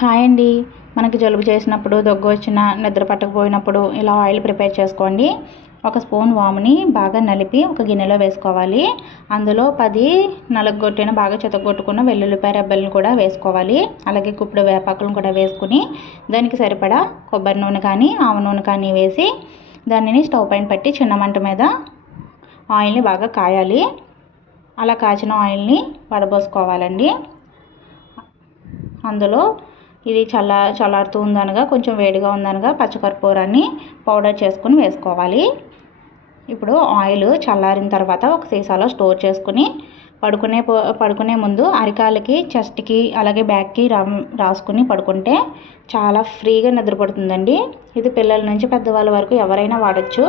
Hi అండి. మనకి జలుబు చేసినప్పుడు, దగ్గు వచ్చిన, నిద్ర పట్టకపోయినప్పుడు ఇలా ఆయిల్ ప్రిపేర్ చేసుకోండి. ఒక స్పూన్ వాముని బాగా నలిపి ఒక గిన్నెలో వేసుకోవాలి. అందులో 10 నలగొట్టిన బాగా చితగొట్టుకున్న వెల్లుల్లిపాయ రెబ్బలను కూడా వేసుకోవాలి. అలాగే గుప్పెడు వేపాకులను కూడా వేసుకుని దానికి సరిపడా కొబ్బరి నూనె కానీ ఆవ నూనె కానీ వేసి దానిని స్టవ్ పైన పెట్టి చిన్న మంట మీద ఆయిల్ని బాగా కాయాలి. అలా కాచిన ఆయిల్ని వడబోసుకోవాలండి. అందులో ఇది చల్లారుతూ ఉందనగా కొంచెం వేడిగా ఉందనగా పచ్చకర్పూరాన్ని పౌడర్ చేసుకుని వేసుకోవాలి. ఇప్పుడు ఆయిల్ చల్లారిన తర్వాత ఒక సీసాలో స్టోర్ చేసుకుని పడుకునే ముందు అరికాలకి, చెస్ట్కి అలాగే బ్యాక్కి రాసుకుని పడుకుంటే చాలా ఫ్రీగా నిద్రపడుతుందండి. ఇది పిల్లల నుంచి పెద్దవాళ్ళ వరకు ఎవరైనా వాడచ్చు.